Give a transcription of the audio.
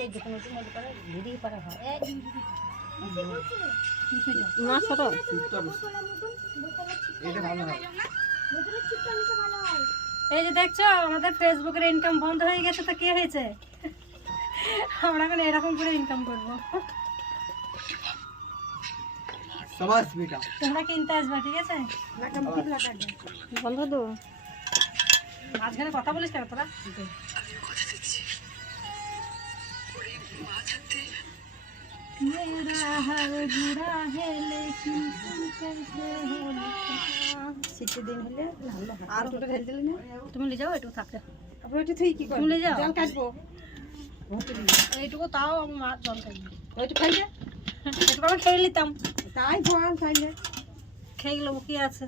এই যে কোনো মধ্যে করে ভিডিও করা হয় না ছোট এই যে দেখছো আমাদের ফেসবুকের ইনকাম বন্ধ হয়ে গেছে তো কি হয়েছে আমরা এখন এরকম করে ইনকাম করবো সমাজ বেটা তোমরা কিনতে আসবা ঠিক আছে বন্ধ তো মাঝখানে কথা বলিস কেন তোরা শীতের দিন হলে ভালো হয় আর ওটা ঢেলে দিলে না তুমি নিয়ে যাও একটু থাকে তারপরে ওইটা থেকে কি করবো তুমি নিয়ে যাও জল কাটবো এইটুকু তাও আমার মা জল খাইবে ওইটা খাইলে একটু আমি খেয়ে নিতাম তাই জল খাইলে খেয়ে গেলো কি আছে